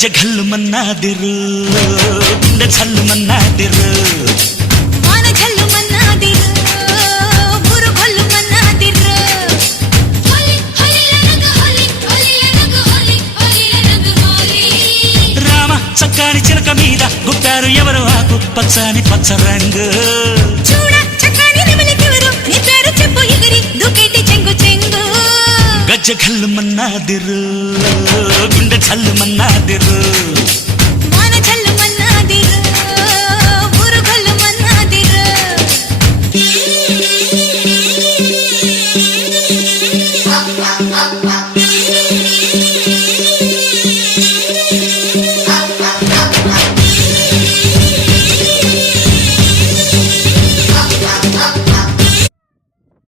గజ్జె ఘల్లు మన్నాదిరు గుండె ఛల్లు మన్నాదిరు వాన ఝల్లు మన్నాదిరు ఊరు ఘల్లు మన్నాదిరు హోలీ హోలీ రంగ హోలీ హోలీ రంగ హోలీ హోలీ రంగ హోలీ రామ చక్కని చిలక మీద గుప్పారు ఎవరు ఆకు పచ్చని పచ్చ రంగు చూడ చక్కని నెమలికెవరు నీ పేరు చెప్పు ఎగిరి దుకేటి చెంగు చెంగు గజ్జె ఘల్లు మన్నాదిరు గుండె ఛల్లు మన్నాదిరు